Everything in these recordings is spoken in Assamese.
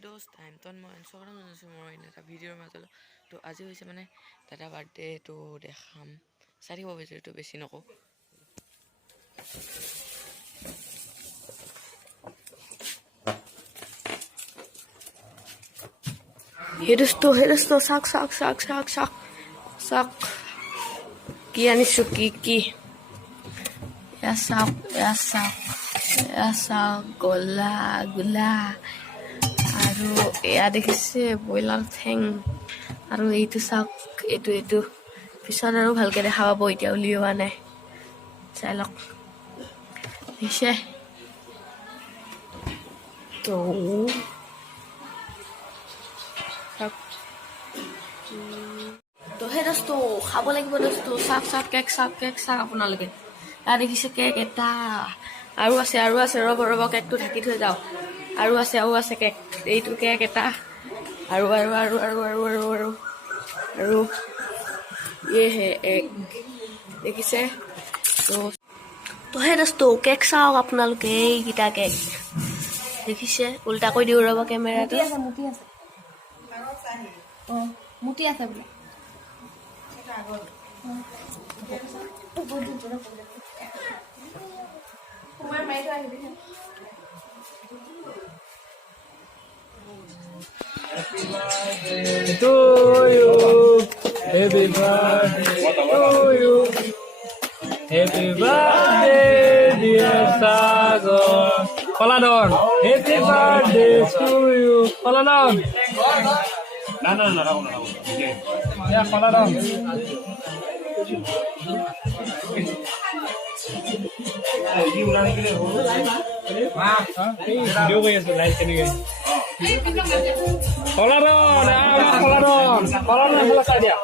হেডো টাইম তন্ময় সকলো জানিছোঁ মই এটা ভিডিঅ'ৰ মাজলৈ তো আজি হৈছে মানে দাদা বাৰ্থডে তো দেখাম চাই থাকিব বিচাৰিছোঁ বেছি নকওঁ হেডোsto চাক কি আনিছোঁ কি চাক গোলা আৰু এয়া দেখিছে ব্ৰইলাৰ ঠেং আৰু এইটো চাওক এইটো পিছত আৰু ভালকৈ দেখা পাব এতিয়া উলিওৱা নাই চাই লওক দেখিছে তো সেই দোস্তো খাব লাগিব দোস্তো চাক কেক চাক আপোনালোকে এয়া দেখিছে কেক এটা আৰু আছে ৰ'ব কেকটো ঢাকি থৈ যাওক আৰু আছে কেক এইটো কেক এটা আৰু হে এক দেখিছে তো সেই দোস্তো কেক চাওক আপোনালোকে এইকেইটা কেক দেখিছে উল্টা কৈ দিওঁ ৰ'ব কেমেৰাটো মুটি আছে বোলে Happy birthday to you. Happy birthday to you. Happy birthday, dear Sagar. Koladon. Happy birthday to you. Koladon. No. Yeah, Koladon. Video ko yung live kanina. Koladon pala sa dia.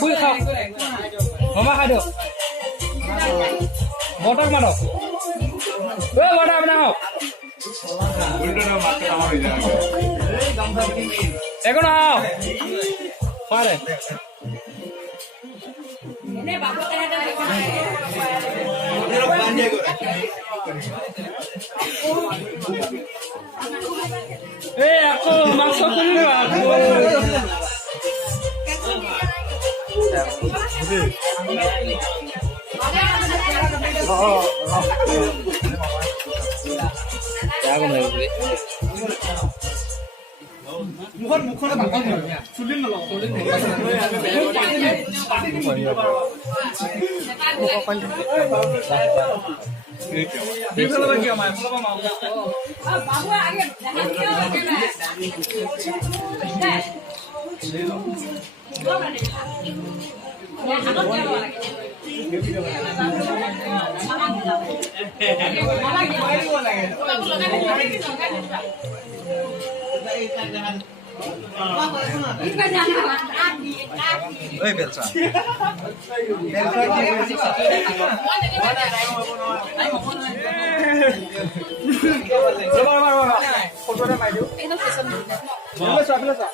Kuy khao. Mama kado. Botak mano. Botak mano. Eko na. Pare. Aku masuk dulu aku. মুখনে বাকন চুলিন নলও Oi, Belsa. Belsa.